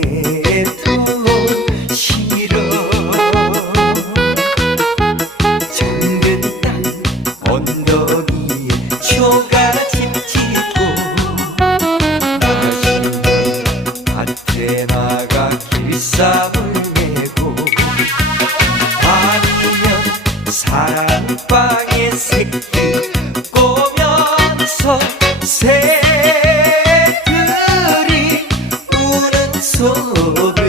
내도 싫어. 작은 땅 언덕이 초가집 짓고 나가시는 안테나가 길쌈을 내고 아니면 사랑방에 색 Oh.